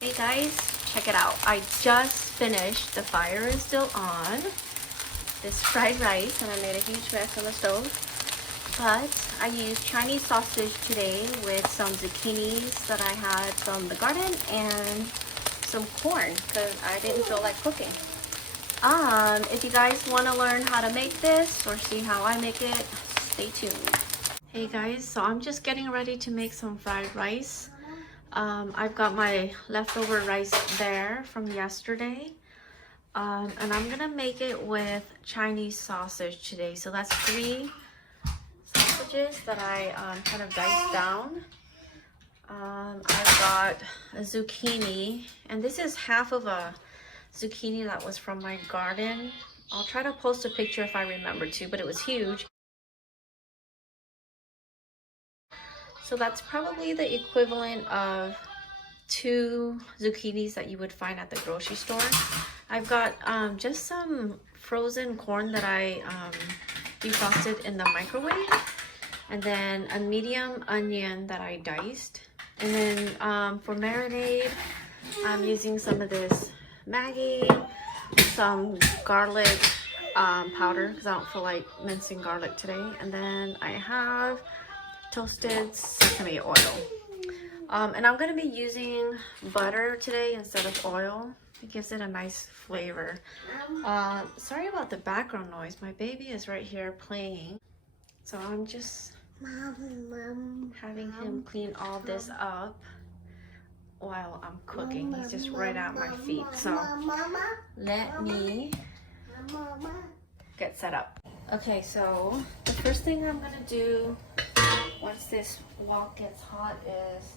Hey guys, check it out. I just finished, the fire is still on, this fried rice, and I made a huge mess on the stove. But I used Chinese sausage today with some zucchinis that I had from the garden and some corn because I didn't feel like cooking. If you guys want to learn how to make this or see how I make it, stay tuned. Hey guys, so I'm just getting ready to make some fried rice. I've got my leftover rice there from yesterday, and I'm gonna make it with Chinese sausage today. So that's 3 sausages that I kind of diced down. I've got a zucchini, and this is half of a zucchini that was from my garden. I'll try to post a picture if I remember to, but it was huge. So that's probably the equivalent of 2 zucchinis that you would find at the grocery store. I've got just some frozen corn that I defrosted in the microwave, and then a medium onion that I diced. And then for marinade, I'm using some of this Maggi, some garlic powder because I don't feel like mincing garlic today. And then I have toasted sesame oil. And I'm going to be using butter today instead of oil. It gives it a nice flavor. Sorry about the background noise. My baby is right here playing. So I'm just having him clean all this up while I'm cooking. He's just right at my feet. So let me get set up. Okay, so the first thing I'm going to do once this wok gets hot is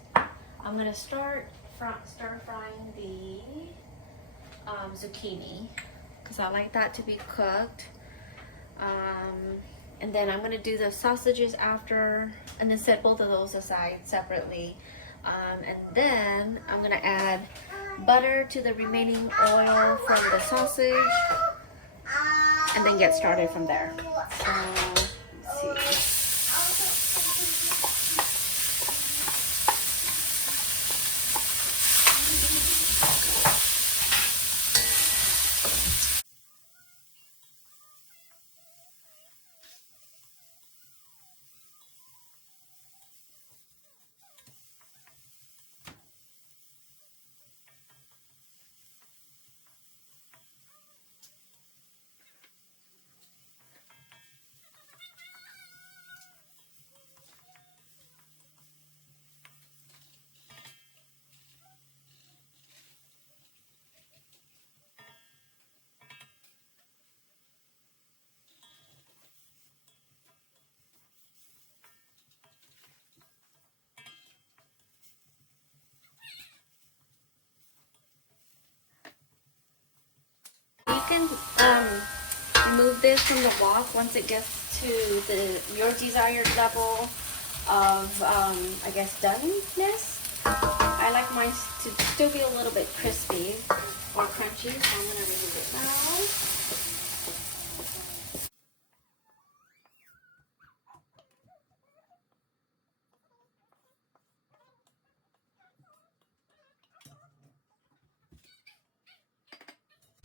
I'm going to stir frying the zucchini because I like that to be cooked. And then I'm going to do the sausages after and then set both of those aside separately. And then I'm going to add butter to the remaining oil from the sausage and then get started from there. So let's see. You can remove this from the wok once it gets to your desired level of, I guess, doneness. I like mine to still be a little bit crispy or crunchy, so I'm going to remove it now.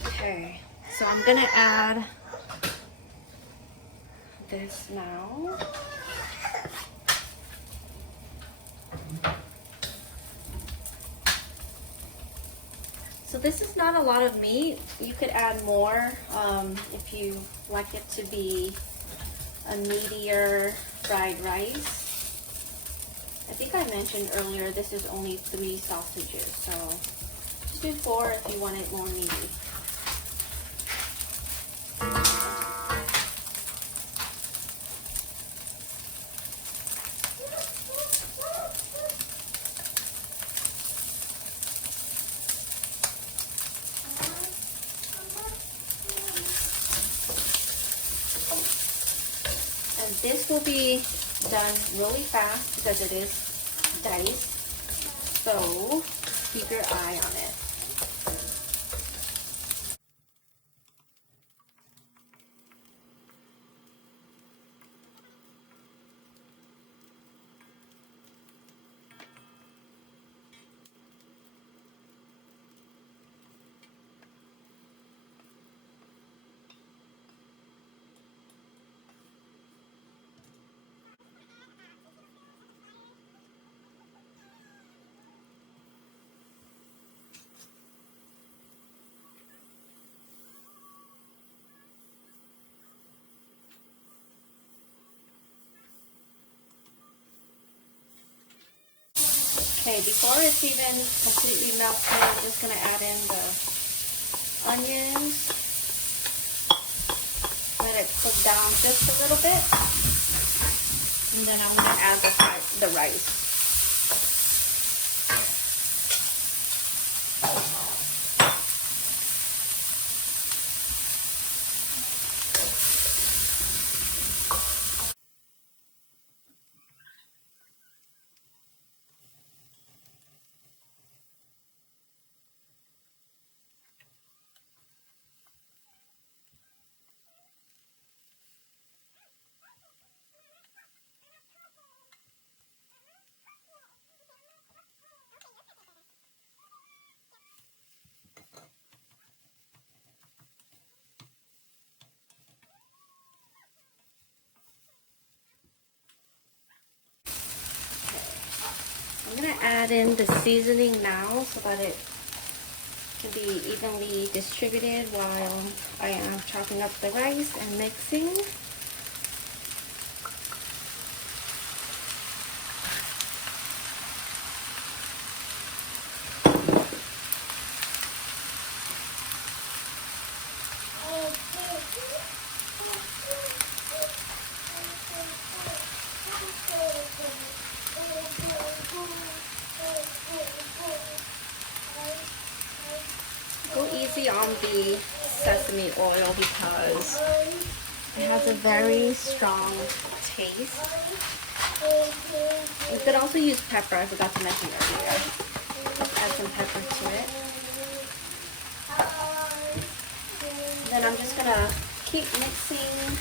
Okay, so I'm going to add this now. So this is not a lot of meat. You could add more if you like it to be a meatier fried rice. I think I mentioned earlier this is only 3 sausages, so just do 4 if you want it more meaty. And this will be done really fast because it is diced, so keep your eye on it. Okay, before it's even completely melted, I'm just gonna add in the onions. Let it cook down just a little bit. And then I'm gonna add the rice. I'm gonna add in the seasoning now so that it can be evenly distributed while I am chopping up the rice and mixing. Go easy on the sesame oil because it has a very strong taste. You could also use pepper, I forgot to mention earlier. Just add some pepper to it. Then I'm just gonna keep mixing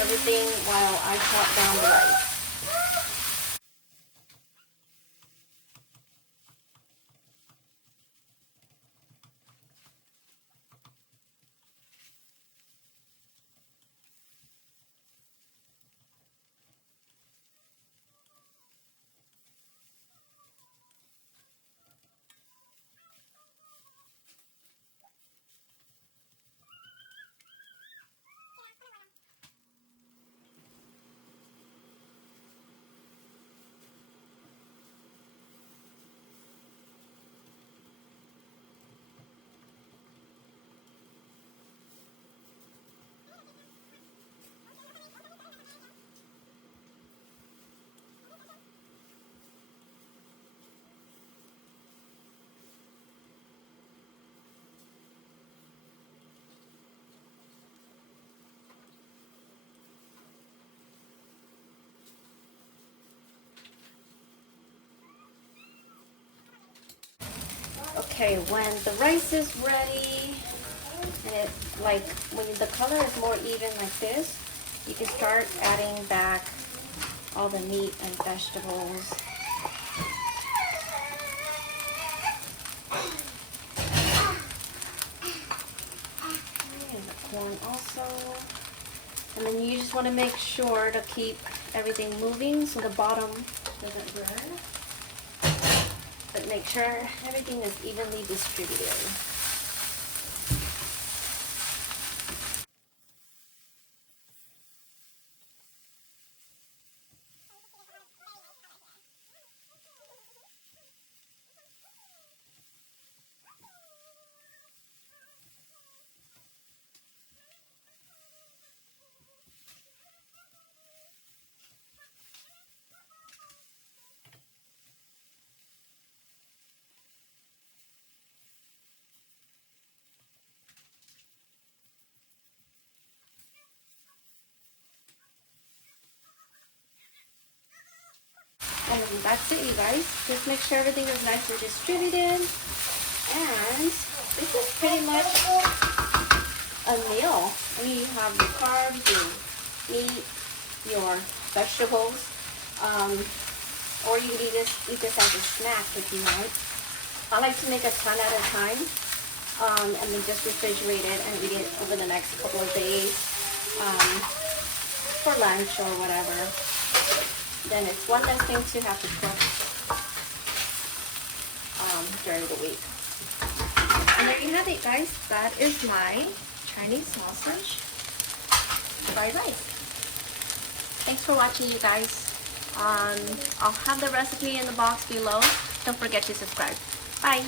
everything while I chop down the rice. Okay, when the rice is ready, and it when the color is more even like this, you can start adding back all the meat and vegetables. And the corn also. And then you just want to make sure to keep everything moving so the bottom doesn't burn. But make sure everything is evenly distributed. And that's it, you guys. Just make sure everything is nicely distributed. And this is pretty much a meal. I mean, you have your carbs, your meat, your vegetables, or you can eat this as a snack if you like. I like to make a ton at a time, and then just refrigerate it and eat it over the next couple of days for lunch or whatever. Then it's one less thing to have to cook during the week. And there you have it, guys. That is my Chinese sausage fried rice. Thanks for watching, you guys. I'll have the recipe in the box below. Don't forget to subscribe. Bye.